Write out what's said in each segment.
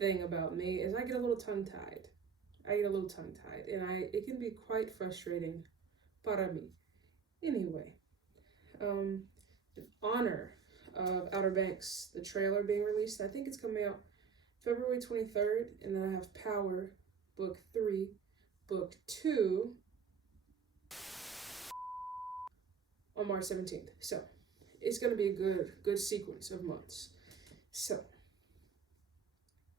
thing about me is I get a little tongue-tied. And it can be quite frustrating para mí. Anyway, in honor of Outer Banks, the trailer being released. I think it's coming out February 23rd, and then I have Power, Book 3, Book 2 on March 17th. So it's going to be a good sequence of months. So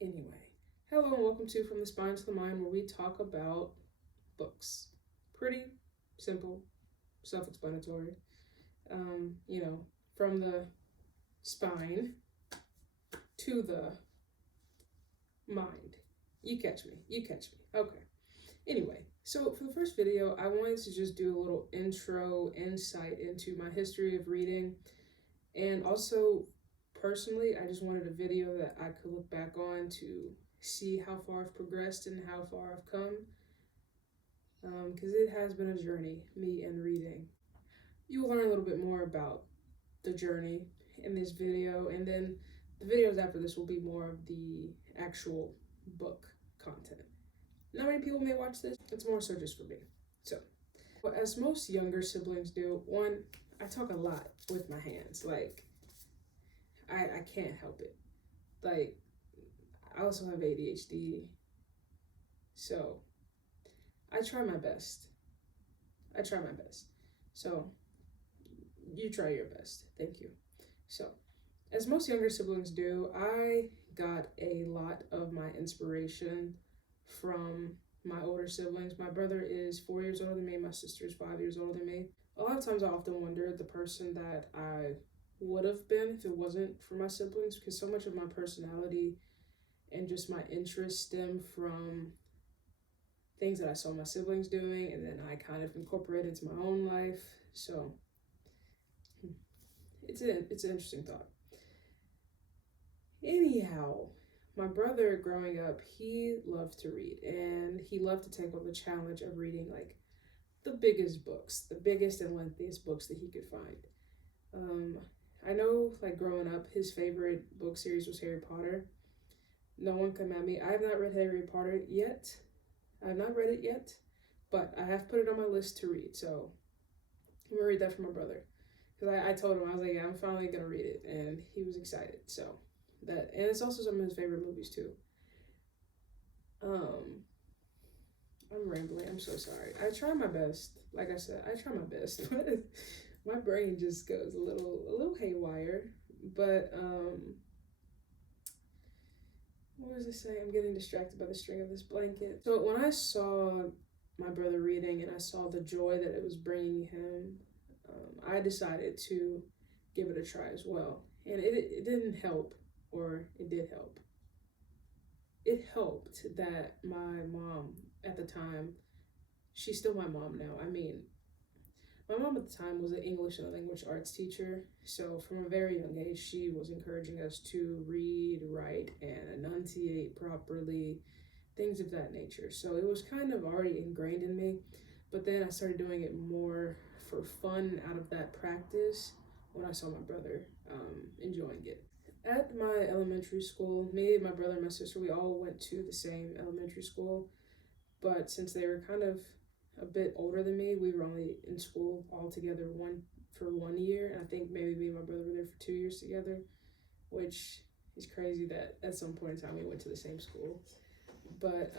anyway, hello and welcome to From the Spine to the Mind, where we talk about books. Pretty simple, self-explanatory. From the spine to the mind. You catch me. Okay. Anyway, so for the first video, I wanted to just do a little intro insight into my history of reading. And also, personally, I just wanted a video that I could look back on to see how far I've progressed and how far I've come. Because it has been a journey, me and reading. You will learn a little bit more about the journey in this video, and then the videos after this will be more of the actual book content. Not many people may watch this. It's more so just for me. So, as most younger siblings do, one, I talk a lot with my hands. Like, I can't help it. Like, I also have ADHD. So, I try my best. So, you try your best. Thank you. So, as most younger siblings do, I got a lot of my inspiration from my older siblings. My brother is 4 years older than me. My sister is 5 years older than me. A lot of times I often wonder the person that I would have been if it wasn't for my siblings, because so much of my personality and just my interests stem from things that I saw my siblings doing, and then I kind of incorporated into my own life. So it's an interesting thought. Anyhow, my brother growing up, he loved to read, and he loved to take on the challenge of reading like the biggest and lengthiest books that he could find. I know, like, growing up, his favorite book series was Harry Potter. No one come at me. I have not read Harry Potter yet. I have not read it yet, but I have put it on my list to read. So I'm gonna read that for my brother, because I told him, I was like, yeah, I'm finally gonna read it, and he was excited. So that, and it's also some of his favorite movies too. I'm rambling. I'm so sorry. I try my best. Like I said, I try my best, but my brain just goes a little haywire. But what was I saying? I'm getting distracted by the string of this blanket. So when I saw my brother reading and I saw the joy that it was bringing him, I decided to give it a try as well. And it didn't help, or it did help. It helped that my mom at the time, she's still my mom now. I mean, my mom at the time was an English and language arts teacher, so from a very young age, she was encouraging us to read, write, and enunciate properly, things of that nature. So it was kind of already ingrained in me, but then I started doing it more for fun out of that practice when I saw my brother enjoying it. At my elementary school, me, my brother, and my sister, we all went to the same elementary school, but since they were kind of a bit older than me, we were only in school all together for 1 year, and I think maybe me and my brother were there for 2 years together, which is crazy that at some point in time we went to the same school. But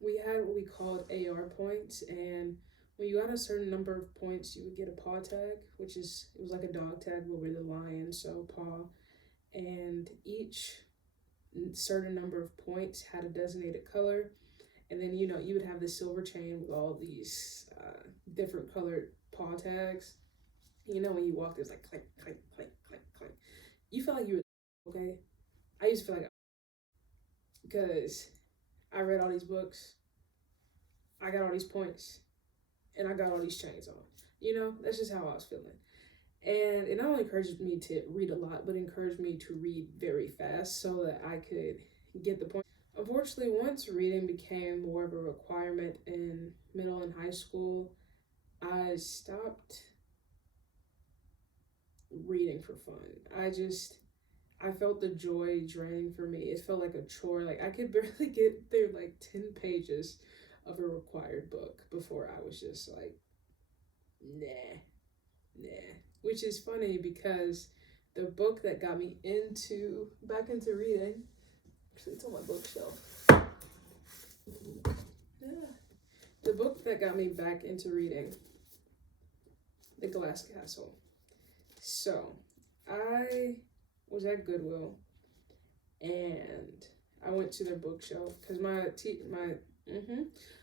we had what we called AR points, and when you got a certain number of points, you would get a paw tag, it was like a dog tag, but we're the lion, so paw. And each certain number of points had a designated color. And then, you would have this silver chain with all these different colored paw tags. When you walked, it was like clink, clink, clink, clink, clink. You felt like you were, okay? I used to feel like, because I read all these books, I got all these points, and I got all these chains on. That's just how I was feeling. And it not only encouraged me to read a lot, but encouraged me to read very fast so that I could get the point. Unfortunately, once reading became more of a requirement in middle and high school, I stopped reading for fun. I felt the joy draining for me. It felt like a chore. Like I could barely get through like 10 pages of a required book before I was just like, nah, nah. Which is funny because the book that got me back into reading, actually it's on my bookshelf. Yeah. The book that got me back into reading, The Glass Castle. So, I was at Goodwill and I went to their bookshelf because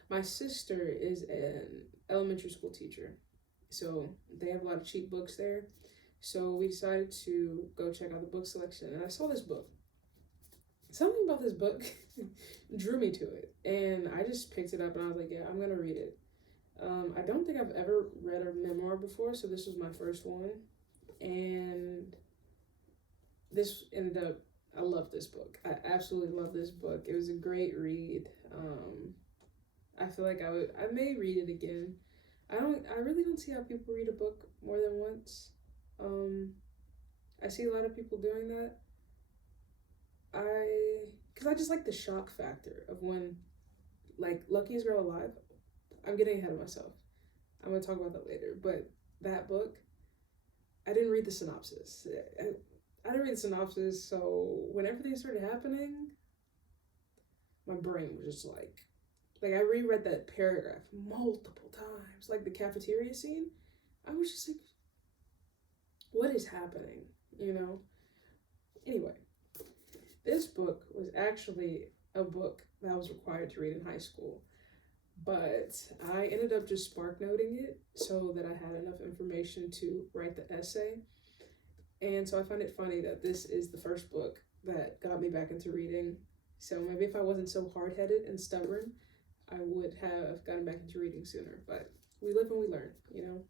my sister is an elementary school teacher, so they have a lot of cheap books there. So we decided to go check out the book selection, and I saw this book. Something about this book drew me to it, and I just picked it up and I was like, yeah, I'm gonna read it. I don't think I've ever read a memoir before, so this was my first one, and this ended up. I love this book. I absolutely love this book. It was a great read. I feel like I may read it again. I really don't see how people read a book more than once. I see a lot of people doing that. Because I just like the shock factor of when, like, Luckiest Girl Alive. I'm getting ahead of myself. I'm gonna talk about that later. But that book, I didn't read the synopsis. I didn't read the synopsis, so when everything started happening, my brain was just like I reread that paragraph multiple times, like the cafeteria scene. I was just like, what is happening? You know? Anyway, this book was actually a book that I was required to read in high school, but I ended up just spark noting it so that I had enough information to write the essay. And so I find it funny that this is the first book that got me back into reading. So maybe if I wasn't so hard-headed and stubborn, I would have gotten back into reading sooner. But we live and we learn, you know?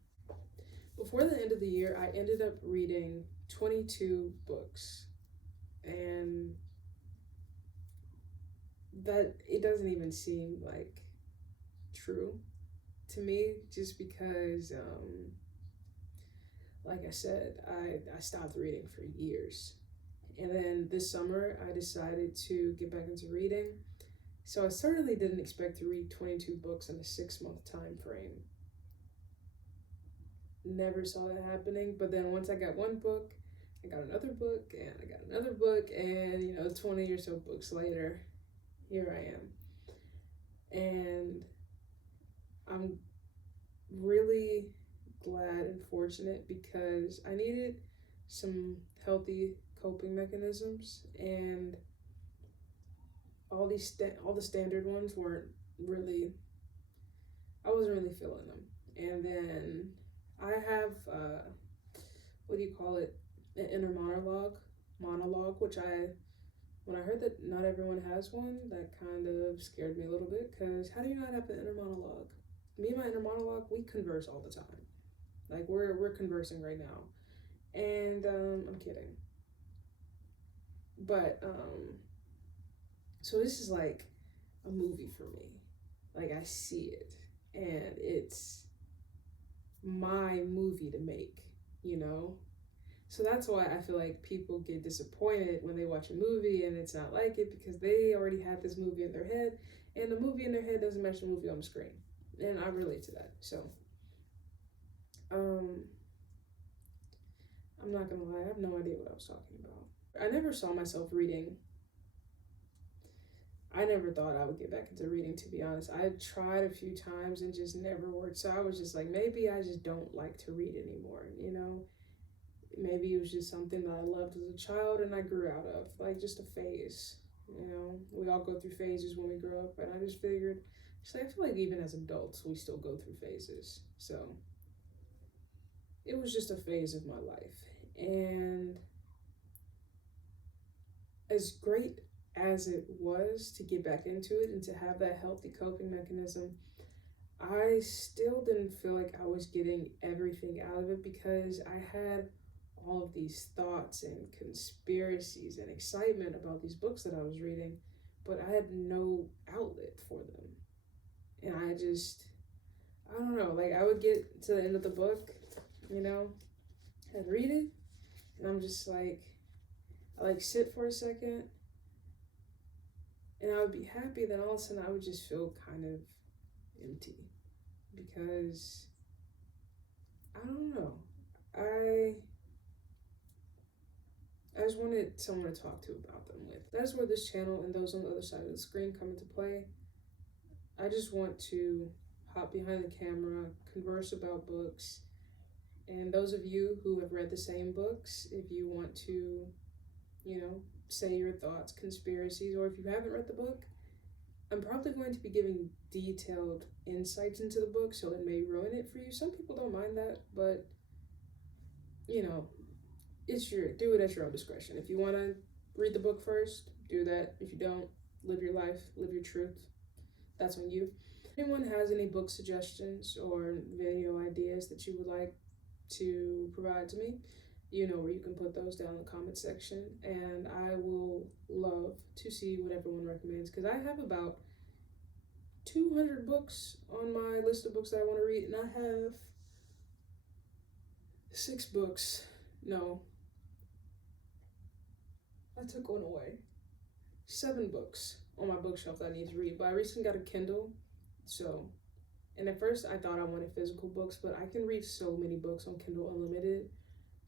Before the end of the year, I ended up reading 22 books. And that it doesn't even seem like true to me, just because like I said, I stopped reading for years. And then this summer, I decided to get back into reading. So I certainly didn't expect to read 22 books in a 6-month time frame. Never saw that happening. But then once I got one book, I got another book, and I got another book, and 20 or so books later, here I am. And I'm really glad and fortunate because I needed some healthy coping mechanisms, and all the standard ones weren't really. I wasn't really feeling them. And then I have what do you call it? An inner monologue, which when I heard that not everyone has one, that kind of scared me a little bit, because how do you not have an inner monologue? Me and my inner monologue, we converse all the time. Like we're conversing right now. And I'm kidding. But so this is like a movie for me. Like I see it, and it's my movie to make, So that's why I feel like people get disappointed when they watch a movie and it's not like it, because they already had this movie in their head, and the movie in their head doesn't match the movie on the screen. And I relate to that. So I'm not gonna lie, I have no idea what I was talking about. I never saw myself reading. I never thought I would get back into reading, to be honest. I tried a few times and just never worked. So I was just like, maybe I just don't like to read anymore, Maybe it was just something that I loved as a child and I grew out of, like just a phase. We all go through phases when we grow up, and I just figured, I feel like even as adults, we still go through phases. So it was just a phase of my life. And as great as it was to get back into it and to have that healthy coping mechanism, I still didn't feel like I was getting everything out of it, because I had all of these thoughts and conspiracies and excitement about these books that I was reading, but I had no outlet for them. And I don't know, like I would get to the end of the book, I'd read it, and I'm just like, I like sit for a second and I would be happy, then all of a sudden I would just feel kind of empty because I don't know. I I just wanted someone to talk to about them with. That's where this channel and those on the other side of the screen come into play. I just want to hop behind the camera, converse about books, and those of you who have read the same books, if you want to, say your thoughts, conspiracies, or if you haven't read the book, I'm probably going to be giving detailed insights into the book, so it may ruin it for you. Some people don't mind that, but you know, do it at your own discretion. If you want to read the book first, do that. If you don't, live your life, live your truth. That's on you. If anyone has any book suggestions or video ideas that you would like to provide to me, you know where you can put those down in the comment section, and I will love to see what everyone recommends, because I have about 200 books on my list of books that I want to read, and I have 6 books. No, I took one away. 7 books on my bookshelf that I need to read, but I recently got a Kindle, and at first I thought I wanted physical books, but I can read so many books on Kindle Unlimited,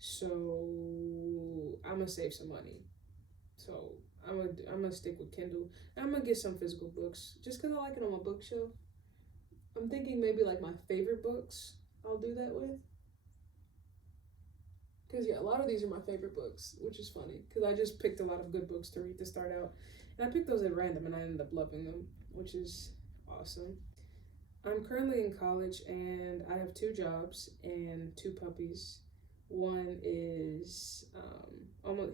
so I'm gonna save some money. So I'm gonna stick with Kindle. And I'm gonna get some physical books just because I like it on my bookshelf. I'm thinking maybe like my favorite books I'll do that with. Because yeah, a lot of these are my favorite books, which is funny because I just picked a lot of good books to read to start out. And I picked those at random and I ended up loving them, which is awesome. I'm currently in college and I have 2 jobs and 2 puppies. One is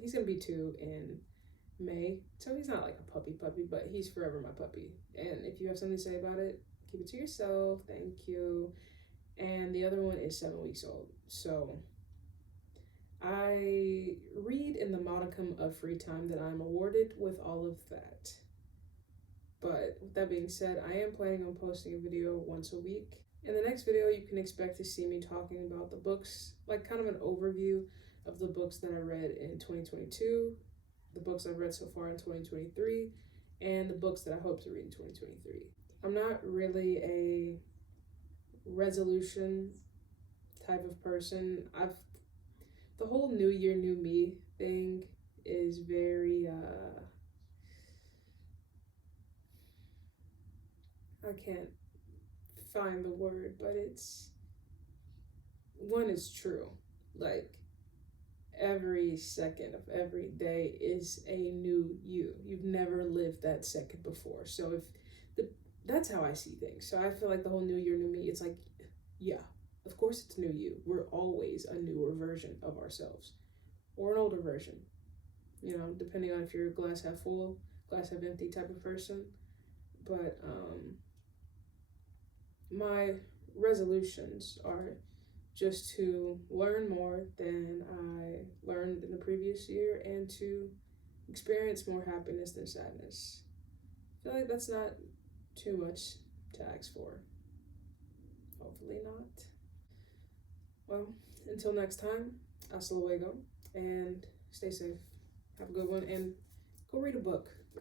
he's gonna be 2 in May, so he's not like a puppy, but he's forever my puppy. And if you have something to say about it, keep it to yourself. Thank you. And the other one is 7 weeks old. So I read in the modicum of free time that I'm awarded with all of that. But with that being said, I am planning on posting a video once a week. In the next video, you can expect to see me talking about the books, like kind of an overview of the books that I read in 2022, the books I've read so far in 2023, and the books that I hope to read in 2023. I'm not really a resolution type of person. The whole New Year, New Me thing is very, I can't find the word, but it's true. Like, every second of every day is a new you. You've never lived that second before. So that's how I see things. So I feel like the whole New Year, New Me, it's like, yeah, of course it's new you. We're always a newer version of ourselves, or an older version, depending on if you're a glass half full, glass half empty type of person. But my resolutions are just to learn more than I learned in the previous year and to experience more happiness than sadness. I feel like that's not too much to ask for. Hopefully not. Well, until next time, hasta luego, and stay safe. Have a good one, and go read a book.